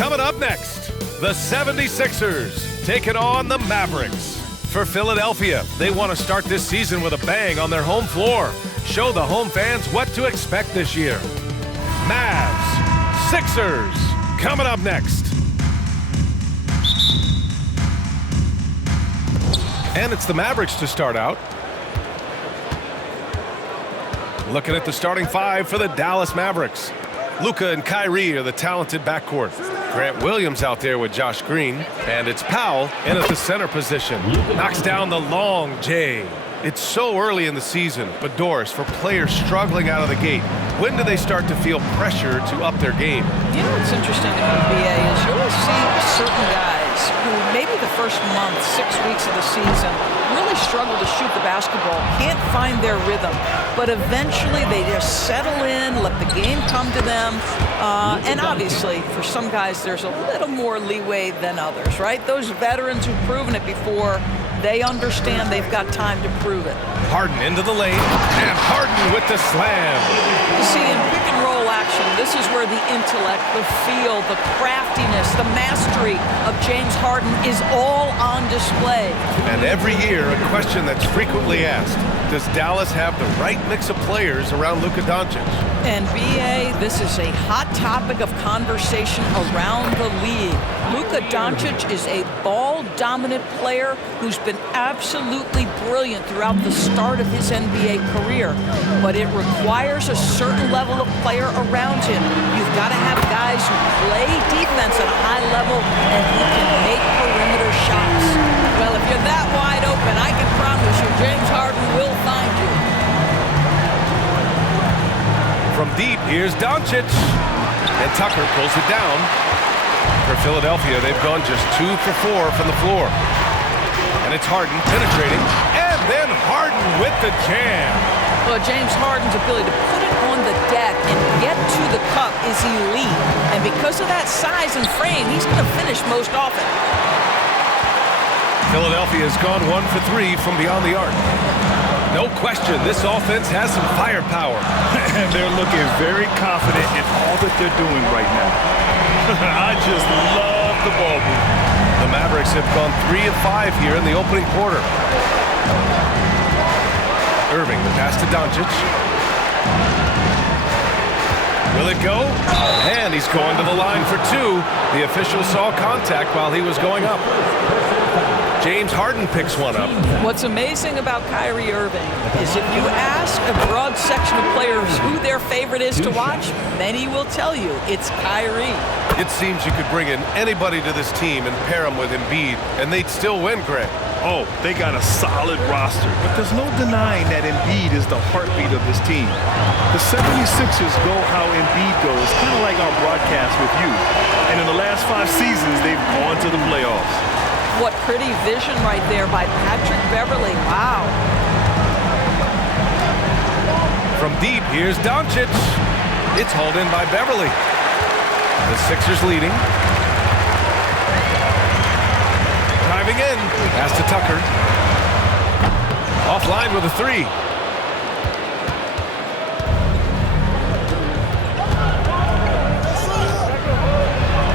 Coming up next, the 76ers taking on the Mavericks. For Philadelphia, they want to start this season with a bang on their home floor. Show the home fans what to expect this year. Mavs, Sixers, coming up next. And it's the Mavericks to start out. Looking at the starting five for the Dallas Mavericks. Luka and Kyrie are the talented backcourt. Grant Williams out there with Josh Green. And it's Powell in at the center position. Knocks down the long J. It's so early in the season, but Doris, for players struggling out of the gate, when do they start to feel pressure to up their game? You know what's interesting about BA is you'll see certain guys who maybe the first month, 6 weeks of the season, really struggle to shoot the basketball, can't find their rhythm, but eventually they just settle in, let the game come to them, and obviously for some guys there's a little more leeway than others, right? Those veterans who've proven it before, they understand they've got time to prove it. Harden into the lane, and Harden with the slam. You see, in pick and roll action, this is where the intellect, the feel, the craftiness, the mastery of James Harden is all on display. And every year, a question that's frequently asked, does Dallas have the right mix of players around Luka Doncic? And BA, this is a hot topic of conversation around the league. Luka Doncic is a ball-dominant player who's been absolutely brilliant throughout the start of his NBA career. But it requires a certain level of player around him. You've got to have guys who play defense at a high level and who can make perimeter shots. Well, if you're that wide open, I can promise you James Harden will find you. From deep, here's Doncic. And Tucker pulls it down. For Philadelphia, they've gone just 2 for 4 from the floor. And it's Harden penetrating. And then Harden with the jam. Well, James Harden's ability to put it on the deck and get to the cup is elite. And because of that size and frame, he's going to finish most often. Philadelphia has gone 1 for 3 from beyond the arc. No question, this offense has some firepower. And they're looking very confident in all that they're doing right now. I just love the ball movement. The Mavericks have gone 3 of 5 here in the opening quarter. Irving, the pass to Doncic. Will it go? And he's going to the line for 2. The official saw contact while he was going up. James Harden picks one up. What's amazing about Kyrie Irving is if you ask a broad section of players who their favorite is to watch, many will tell you it's Kyrie. It seems you could bring in anybody to this team and pair them with Embiid, and they'd still win, Greg. Oh, they got a solid roster, but there's no denying that Embiid is the heartbeat of this team. The 76ers go how Embiid goes, kind of like our broadcast with you. And in the last 5 seasons, they've gone to the playoffs. What pretty vision right there by Patrick Beverley. Wow. From deep, here's Doncic. It's hauled in by Beverley. The Sixers leading. Driving in. Pass to Tucker. Offline with a 3.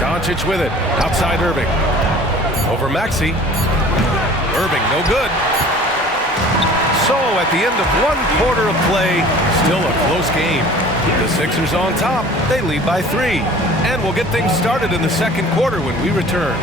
Doncic with it. Outside Irving. Over Maxey. Irving, no good. So at the end of 1 quarter of play, still a close game. The Sixers on top. They lead by 3. And we'll get things started in the second quarter when we return.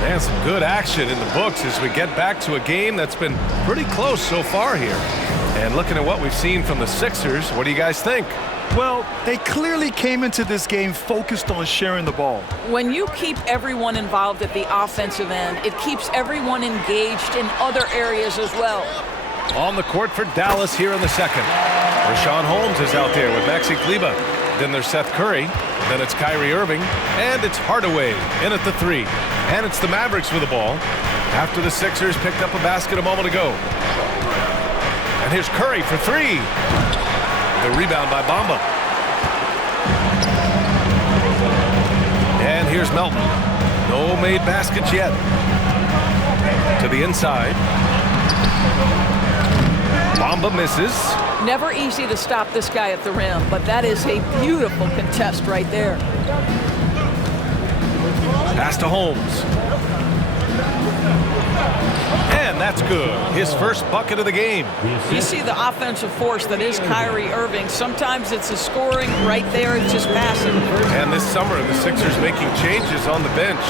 And some good action in the books as we get back to a game that's been pretty close so far here. And looking at what we've seen from the Sixers, what do you guys think? Well, they clearly came into this game focused on sharing the ball. When you keep everyone involved at the offensive end, it keeps everyone engaged in other areas as well. On the court for Dallas here in the second. Rashawn Holmes is out there with Maxi Kleber. Then there's Seth Curry. Then it's Kyrie Irving. And it's Hardaway in at the 3. And it's the Mavericks with the ball after the Sixers picked up a basket a moment ago. And here's Curry for 3. The rebound by Bamba. And here's Melton. No No made baskets yet. To the inside. Bamba misses. Never easy to stop this guy at the rim, but that is a beautiful contest right there. Pass to Holmes. And that's good. His first bucket of the game. You see the offensive force that is Kyrie Irving. Sometimes it's a scoring right there. It's just passing. And this summer, the Sixers making changes on the bench.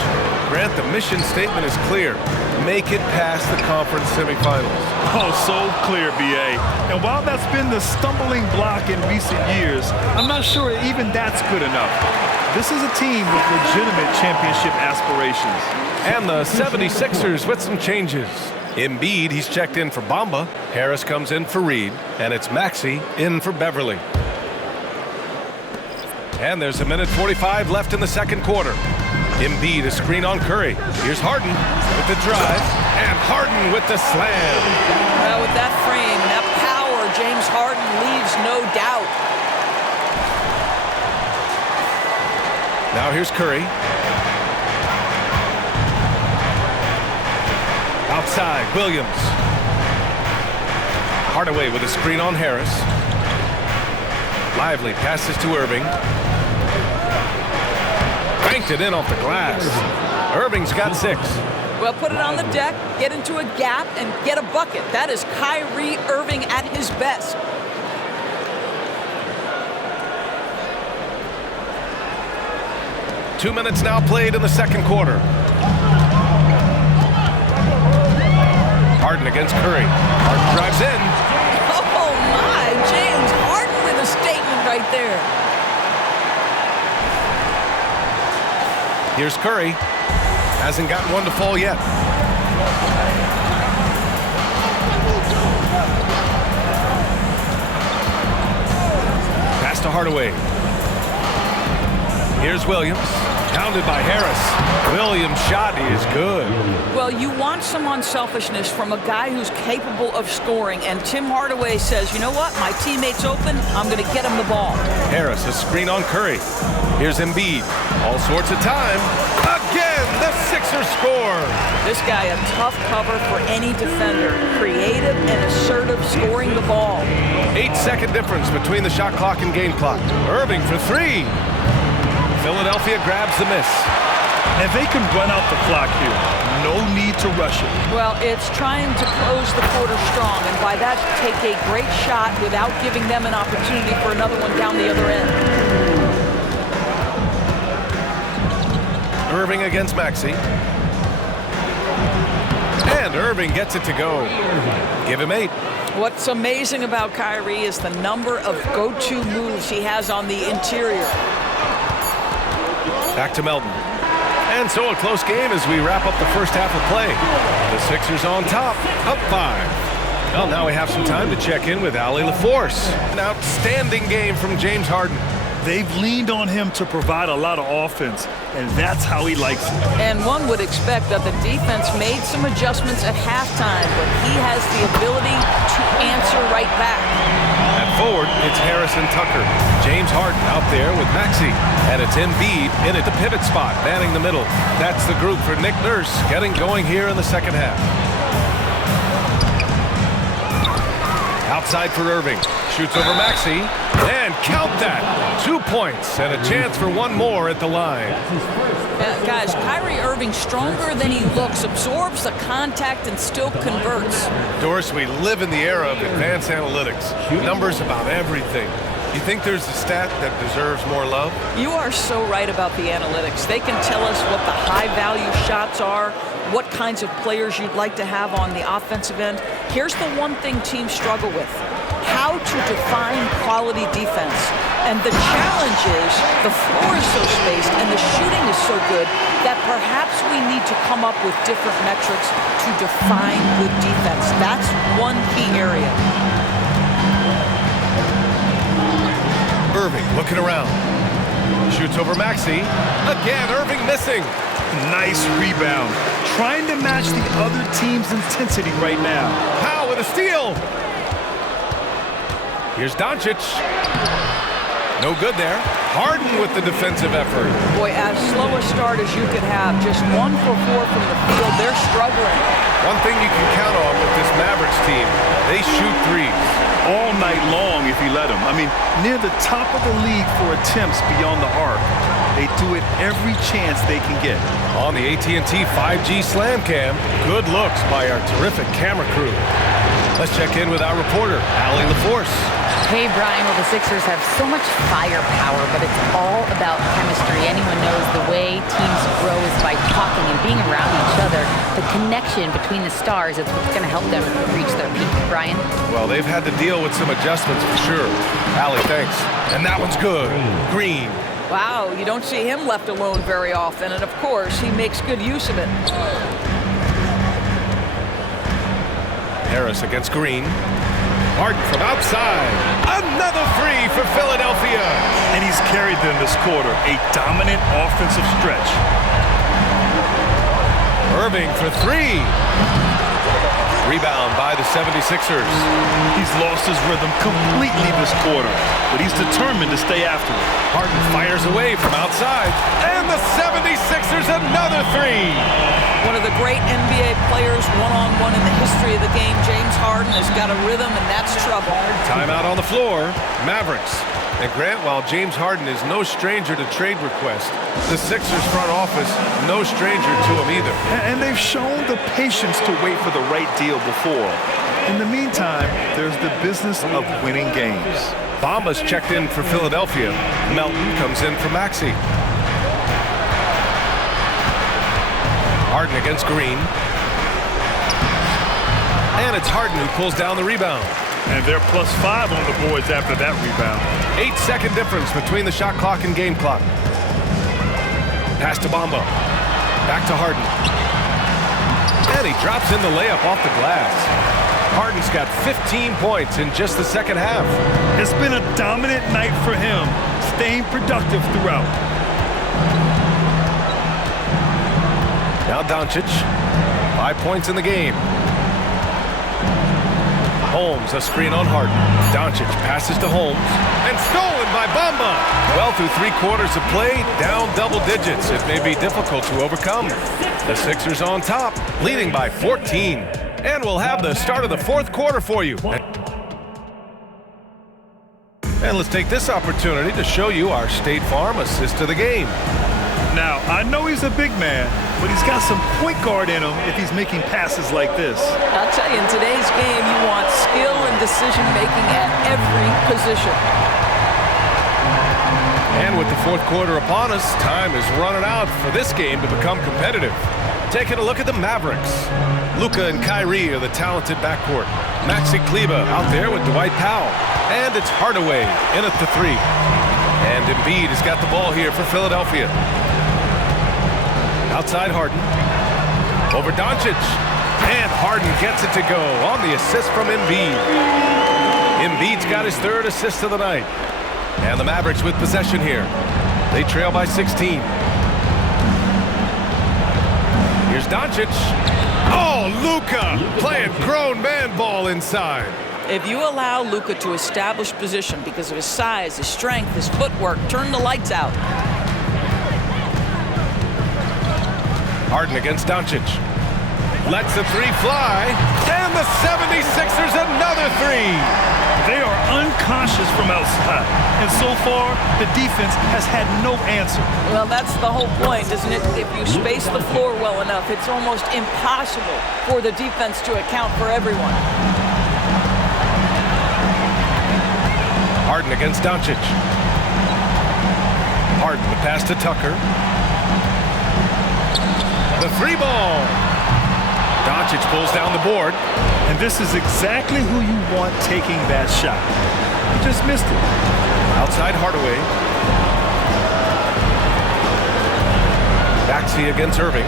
Grant, the mission statement is clear. Make it past the conference semifinals. Oh, so clear, B.A. And while that's been the stumbling block in recent years, I'm not sure even that's good enough. This is a team with legitimate championship aspirations. And the 76ers with some changes. Embiid, he's checked in for Bamba. Harris comes in for Reed. And it's Maxey in for Beverly. And there's 1:45 left in the second quarter. Embiid, a screen on Curry. Here's Harden with the drive. And Harden with the slam. Well, with that frame, that power, James Harden leaves no doubt. Now here's Curry. Outside, Williams. Hardaway with a screen on Harris. Lively passes to Irving. Banked it in off the glass. Irving's got 6. Well, put it on the deck, get into a gap, and get a bucket. That is Kyrie Irving at his best. Two minutes now played in the second quarter. Harden against Curry. Harden drives in. Oh, my. James Harden with a statement right there. Here's Curry. Hasn't gotten one to fall yet. Pass to Hardaway. Here's Williams. Pounded by Harris. Williams' shot is good. Well, you want some unselfishness from a guy who's capable of scoring, and Tim Hardaway says, you know what, my teammate's open, I'm going to get him the ball. Harris, a screen on Curry. Here's Embiid. All sorts of time. Again, the Sixers score. This guy, a tough cover for any defender. Creative and assertive, scoring the ball. 8-second difference between the shot clock and game clock. Irving for 3. Philadelphia grabs the miss. And they can run out the clock here. No need to rush it. Well, it's trying to close the quarter strong, and by that, take a great shot without giving them an opportunity for another one down the other end. Irving against Maxey. And Irving gets it to go. Give him 8. What's amazing about Kyrie is the number of go-to moves he has on the interior. Back to Melton. And so a close game as we wrap up the first half of play. The Sixers on top, up 5. Well, now we have some time to check in with Allie LaForce. An outstanding game from James Harden. They've leaned on him to provide a lot of offense, and that's how he likes it. And one would expect that the defense made some adjustments at halftime, but he has the ability to answer right back. At forward, it's Harris and Tucker. James Harden out there with Maxey. And it's Embiid in at the pivot spot, manning the middle. That's the group for Nick Nurse getting going here in the second half. Outside for Irving. Shoots over Maxey. And count that. 2 points and a chance for one more at the line. Guys, Kyrie Irving, stronger than he looks, absorbs the contact and still converts. Doris, we live in the era of advanced analytics. Numbers about everything. You think there's a stat that deserves more love? You are so right about the analytics. They can tell us what the high-value shots are, what kinds of players you'd like to have on the offensive end. Here's the one thing teams struggle with: how to define quality defense. And the challenge is the floor is so spaced and the shooting is so good that perhaps we need to come up with different metrics to define good defense. That's one key area. Irving looking around. Shoots over Maxey. Again, Irving missing. Nice rebound. Trying to match the other team's intensity right now. Powell with a steal. Here's Doncic. No good there. Harden with the defensive effort. Boy, as slow a start as you could have. Just 1 for 4 from the field. They're struggling. One thing you can count on with this Mavericks team, they shoot threes. All night long if you let them. I mean, near the top of the league for attempts beyond the arc. They do it every chance they can get. On the AT&T 5G Slam Cam, good looks by our terrific camera crew. Let's check in with our reporter, Allie LaForce. Hey, Brian, well, the Sixers have so much firepower, but it's all about chemistry. Anyone knows the way teams grow is by talking and being around each other. The connection between the stars is what's going to help them reach their peak. Brian? Well, they've had to deal with some adjustments for sure. Allie, thanks. And that one's good. Green. Wow, you don't see him left alone very often, and of course, he makes good use of it. Harris against Green. Harden from outside. Another three for Philadelphia. And he's carried them this quarter. A dominant offensive stretch. Irving for three. Rebound by the 76ers. He's lost his rhythm completely this quarter, but he's determined to stay after it. Harden fires away from outside. And the 76ers another three. One of the great NBA players one-on-one in the history of the game, James Harden, has got a rhythm, and that's trouble. Timeout on the floor. Mavericks. And Grant, while James Harden is no stranger to trade requests, the Sixers front office, no stranger to him either. And they've shown the patience to wait for the right deal before. In the meantime, there's the business of winning games. Bamba's checked in for Philadelphia. Melton comes in for Maxey. Harden against Green. And it's Harden who pulls down the rebound. And they're +5 on the boards after that rebound. 8-second difference between the shot clock and game clock. Pass to Bamba. Back to Harden. And he drops in the layup off the glass. Harden's got 15 points in just the second half. It's been a dominant night for him, staying productive throughout. Now Doncic, 5 points in the game. Holmes, a screen on Harden. Doncic passes to Holmes, and stolen by Bamba. Well, through 3 quarters of play, down double digits. It may be difficult to overcome. The Sixers on top, leading by 14. And we'll have the start of the 4th quarter for you. And let's take this opportunity to show you our State Farm assist to the game. Now, I know he's a big man, but he's got some point guard in him if he's making passes like this. I'll tell you, in today's game, you want skill and decision-making at every position. And with the 4th quarter upon us, time is running out for this game to become competitive. Taking a look at the Mavericks. Luka and Kyrie are the talented backcourt. Maxi Kleber out there with Dwight Powell. And it's Hardaway in at the 3. And Embiid has got the ball here for Philadelphia. Outside Harden. Over Doncic. And Harden gets it to go on the assist from Embiid. Embiid's got his 3rd assist of the night. And the Mavericks with possession here. They trail by 16. Here's Doncic. Oh, Luka playing grown man ball inside. If you allow Luka to establish position because of his size, his strength, his footwork, turn the lights out. Harden against Doncic. Lets the 3 fly. And the 76ers another 3. They are unconscious from outside. And so far, the defense has had no answer. Well, that's the whole point, isn't it? If you space the floor well enough, it's almost impossible for the defense to account for everyone. Harden against Doncic. Harden, the pass to Tucker. The 3 ball. Doncic pulls down the board. And this is exactly who you want taking that shot. He just missed it. Outside Hardaway. Maxey against Irving.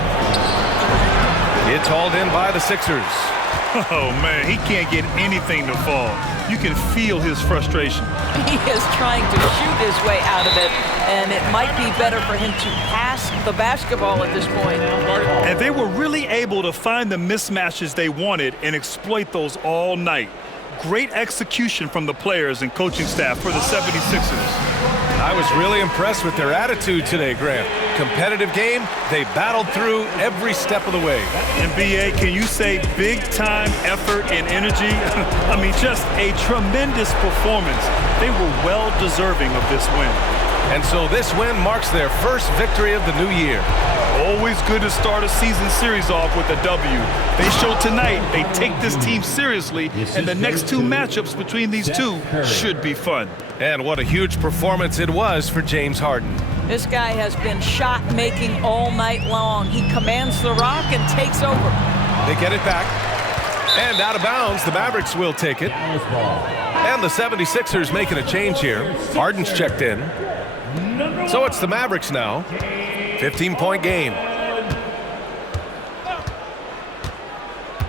It's hauled in by the Sixers. Oh, man, he can't get anything to fall. You can feel his frustration. He is trying to shoot his way out of it, and it might be better for him to pass the basketball at this point. And they were really able to find the mismatches they wanted and exploit those all night. Great execution from the players and coaching staff for the 76ers. I was really impressed with their attitude today, Grant. Competitive game, they battled through every step of the way. And BA, can you say big-time effort and energy? I mean, just a tremendous performance. They were well deserving of this win. And so this win marks their first victory of the new year. Always good to start a season series off with a W. They showed tonight they take this team seriously, and the next two matchups between these two should be fun. And what a huge performance it was for James Harden. This guy has been shot-making all night long. He commands the rock and takes over. They get it back. And out of bounds, the Mavericks will take it. And the 76ers making a change here. Harden's checked in. So it's the Mavericks now. 15-point game.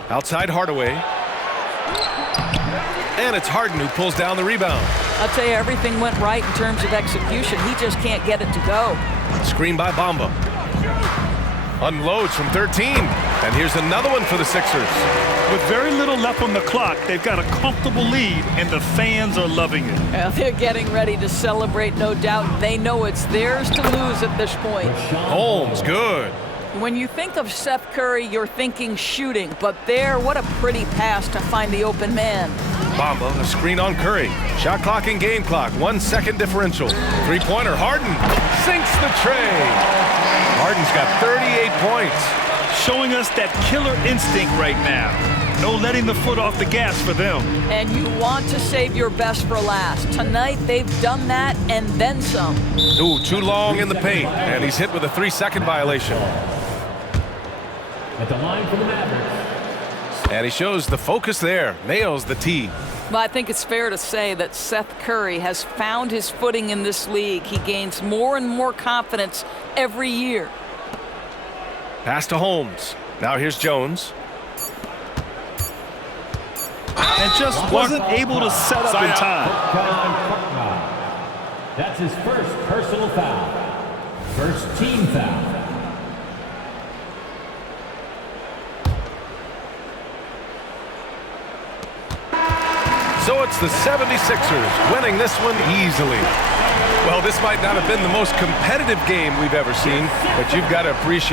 Outside Hardaway. And it's Harden who pulls down the rebound. I'll tell you, everything went right in terms of execution. He just can't get it to go. Screen by Bamba. Unloads from 13. And here's another one for the Sixers. With very little left on the clock, they've got a comfortable lead, and the fans are loving it. Well, they're getting ready to celebrate, no doubt. They know it's theirs to lose at this point. Holmes, good. When you think of Seth Curry, you're thinking shooting. But there, what a pretty pass to find the open man. Bamba, a screen on Curry. Shot clock and game clock, 1 second differential. Three-pointer, Harden sinks the tray. Harden's got 38 points. Showing us that killer instinct right now. No letting the foot off the gas for them. And you want to save your best for last. Tonight, they've done that and then some. Ooh, too long in the paint, and he's hit with a 3-second violation. At the line for the Mavericks. And he shows the focus there, nails the tee. Well, I think it's fair to say that Seth Curry has found his footing in this league. He gains more and more confidence every year. Pass to Holmes. Now here's Jones. And just wasn't able to set up in time. That's his first personal foul. First team foul. So it's the 76ers winning this one easily. Well, this might not have been the most competitive game we've ever seen, but you've got to appreciate